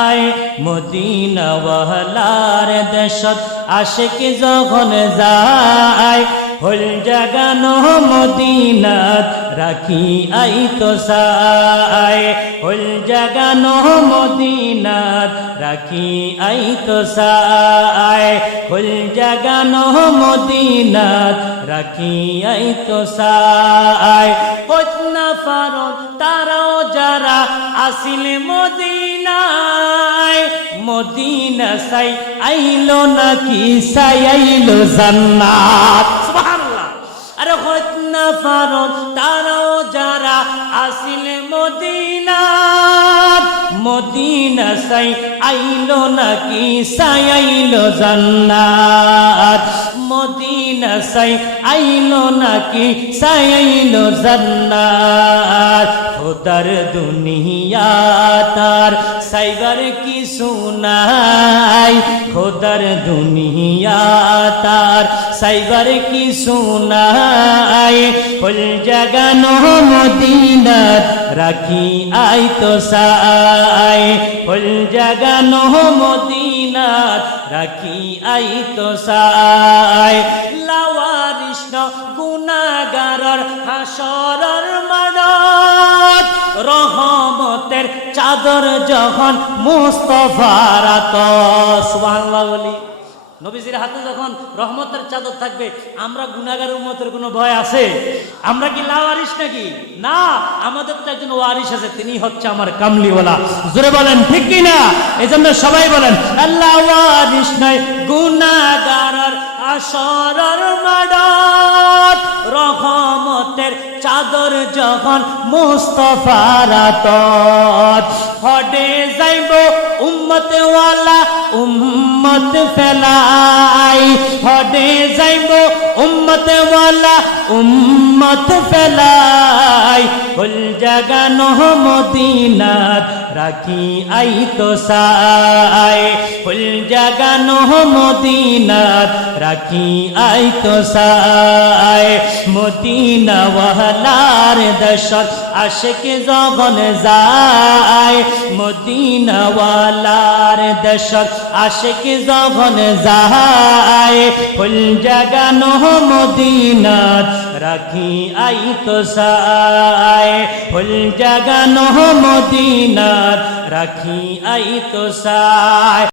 আয় মদিনাওয়ালার দেশত আশেক যখন যায়, হল জাগানো মদিনাত রাখি আই তো সায় হল জাগানো মদিনাত রাখি আই তো সায় হল জাগানো মদিনাত রাখি আই তো সায় না পারো তারাও যারা আসিল মদিনায়। মদিনা সাই আইলো নাকি সাই আইলো জান্নাত। সুবহানাল্লাহ। আরে হত না ফারত তারাও যারা আসিল মদিনাত মদিনা সাই আইলো নাকি সাই আইলো জান্নাত? মদিনা সাই আইলো নাকি সাই আইলো জান্নাত? খোদার দুনিয়া তার সাইবার কি সুনাই খোদার দুনিয়া তার সাইবার কি সুনাই ফুল জাগানো মদিনাত রাখি, আই তো সাই। ফুল জাগানো মদিনাত রাখি, আই তো সাই। লাওয়ারিষ্ণ গুনাগারর হাসরর মাডত রহমতের চাদর যখন মুস্তফার সুবহানাল্লাহ বলি। নবীজির হাতে যখন রহমতের চাদর থাকবে, আমরা গুনাগার উম্মতের কোনো ভয় আছে? আমরা কি লাওয়ারিস নাকি? না, আমাদের তো একজন ওয়ারিস আছে তিনি হচ্ছে আমার কামলিওয়ালা। জোরে বলেন, ঠিক কি না? এই জন্য সবাই বলেন, আল্লাহ ওয়ারিস নাই গুনাগার আসরর মাডত রহমতের চাদর যখন মুস্তফার আতত হডে যাইব উম্মতে ওয়ালা উম্মত ফেলাই। হডে যাইব উম্মত ওয়ালা উম্মত ফেলাই। ফুল জাগানো মদিনাত রাখি আই তো সাই ফুল জাগানো মদিনাত রাখি আই তো সাই মদিনা ওয়ালার দশক আশেক জগন যায়। মদিনা ওয়ালার দশক আশেক জগন যায়। ফুল জাগানো মদিনাত রাখি আই তো সাই ফুল জাগানো মদিনার রাখি আই তো সাই।